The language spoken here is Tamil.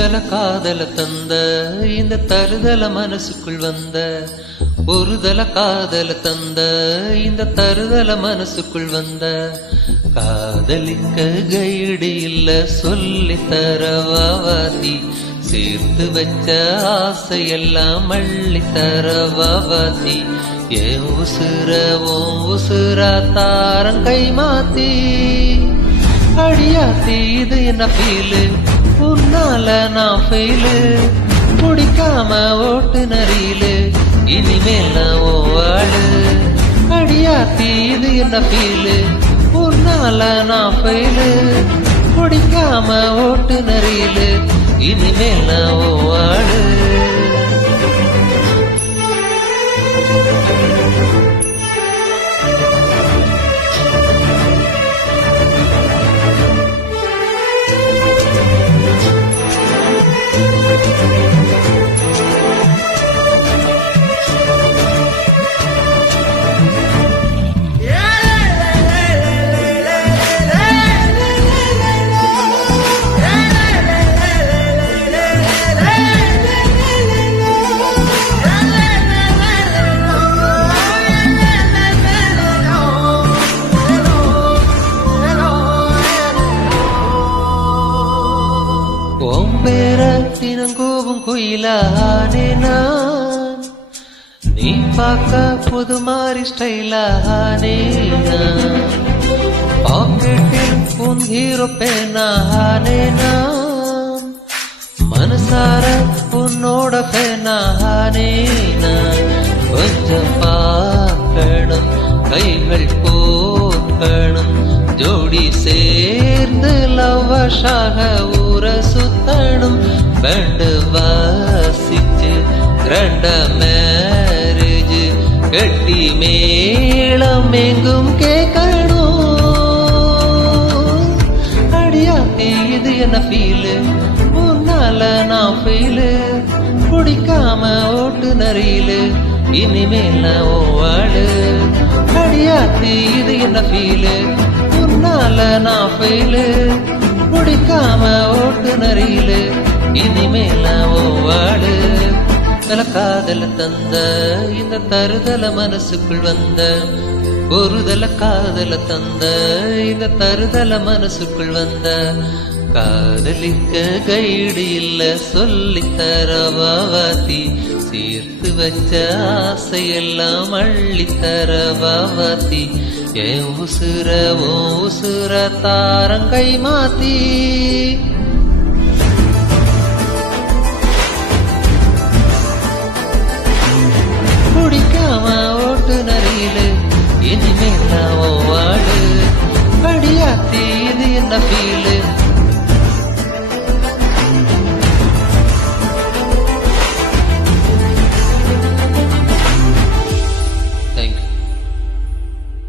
ஒருதல காதல தந்த இந்த தருதல மனசுக்குள் வந்த ஒருதல காதல தந்த இந்த தருதல மனசுக்குள் வந்த காதலிக்க கைடு இல்ல சொல்லி தரவாதி சேர்த்து வச்ச ஆசையெல்லாம் மள்ளி தரவாதி ஏன் உசுரா தாரங்கை மாத்தி அடியாத்தி இது என்ன ஃபீலு உன்னால நான் ஃபெயிலு பிடிக்காம ஓட்டு நரியிலு இனிமேல் நான் ஓவாளு அடியாத்தி இது என்ன ஃபீலு உன்னால நான் ஃபெயிலு பிடிக்காம ஓட்டு நரியிலு இனிமேல் நான் ஓவாளு தினங்கோவும் குயிலானே நான் நீ பார்க்க புது மாறி ஸ்டைலானே நான் பாக்கெட்டில் உன் ஹீரோ பேனானே நான் மனசார உன்னோட பேனானே நான் கொஞ்சம் பார்க்கணும் கைகள் கோர்க்கணும் ஜோடி சேர்ந்து லவ்வஷாக ஊர சுத்தணும் பேண்டு வாசிச்சு கிரண்ட மேரேஜ் கட்டி மேளம் எங்கும் கேட்கணும் அடியாத்தி இது என்ன ஃபீலு உன்னால நான் ஃபீலு பிடிக்காம ஓட்டு நரியிலு இனிமேல் நான் ஓவாளு அடியாத்தி இது என்ன ஃபீலு உன்னால நான் ஃபெயிலு பிடிக்காம ஓட்டு நரியிலு இனிமேல் நான் ஓவாளு காதல தந்த இந்த தருதல மனசுக்குள் வந்த ஒருதல காதல தந்த இந்த தருதல மனசுக்குள் வந்த காதலிக்க கைடு இல்ல சொல்லி தரவாதி சேர்த்து வச்ச ஆசையெல்லாம் அள்ளி தரவாதி ஏன் உசுர தாரங்கை மாத்தி பிடிக்காம ஓட்டு நரியிலு இனிமேல் நான் ஓவாடு அடியாத்தி இது என்ன ஃபீலு